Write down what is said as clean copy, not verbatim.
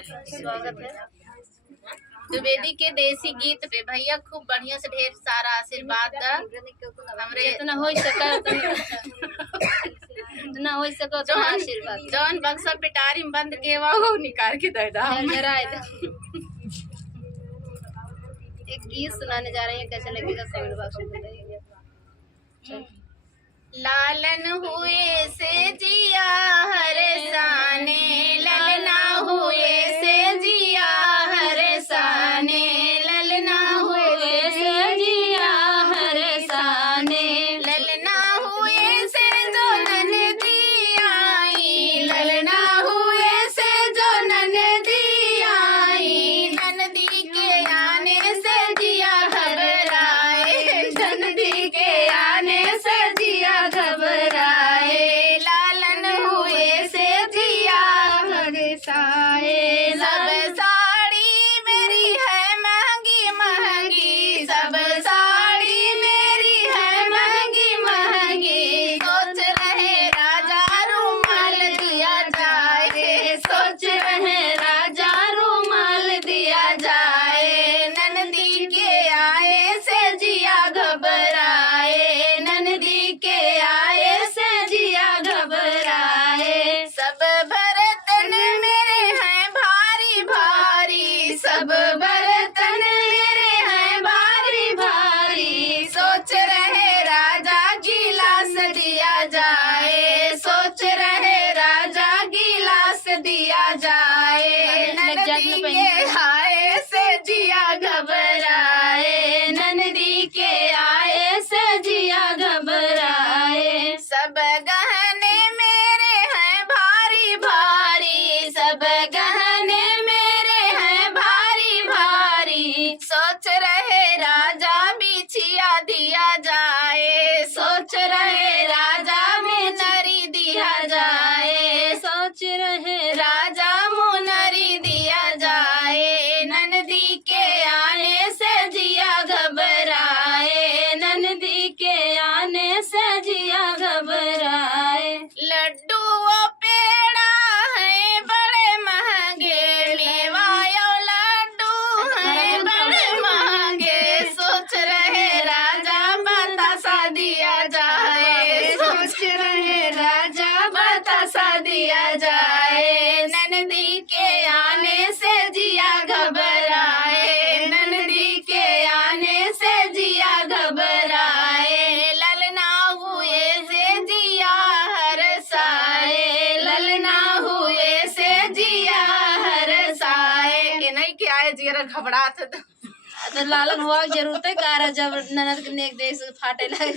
स्वागत है द्विवेदी के देसी गीत पे। भैया खूब बढ़िया से ढेर सारा आशीर्वाद दा हमरे इतना हो सका इतना हो सका तो आशीर्वाद जौन बक्सा पिटारी में बंद के वो निकाल के दे दा। एक गीत सुनाने जा रहे हैं, कैसा लगेगा कमेंट बॉक्स में बताइए। लालन हुए से जिया हर साने, ललना हुए से जिया हर साने, ललना हुए से जिया हर साने, ललना हुए से जो ननदी आई, ललना हुए से जो ननदी आई, ननदी के आने से जिया घबराए, ननदी के आने से जिया घबराए, लालन हुए से जिया हरसाए। सब साड़ी मेरी है महंगी महंगी, सब साड़ी मेरी है महंगी महंगी, सोच रहे राजा रुमाल दिया जाए, सोच रहे राजा रुमाल दिया जाए, ननदी के आए से जिया घबराए, ननदी के आए से जिया घबराए। सब बर्तन मेरे हैं भारी भारी, सब बर्तन मेरे हैं भारी भारी, सोच रहे राजा गिलास दिया जाए, सोच रहे राजा गिलास दिया जाए, ननदी के आए से जिया घबराए, ननदी के आए से जिया घबराए। सब गहने मेरे हैं भारी भारी, सब गहने मेरे हैं भारी भारी, सोच रहे राजा बिछिया दिया जाए, सोच रहे राजा मुनरी दिया जाए, सोच रहे राजा मुनरी दिया जाए, ननदी के आने से जिया घबराए, ननदी के आने से जिया घबराए। लड्डू वो पेड़ा है बड़े महंगे, लेवायो लड्डू है बड़े महंगे, सोच रहे राजा बतासा दिया जाए, सोच रहे राजा बतासा दिया जाए, ननदी के आने से जिया घबराए, ननदी के आने से जिया घबराए, ललना हुए से जिया हरसाए, ललना हुए से जिया हरसाए। ये नहीं क्या है जिया घबरात तो लालन हुआ जरूरत है कार जब ननद के नेक देश फाटे लगे।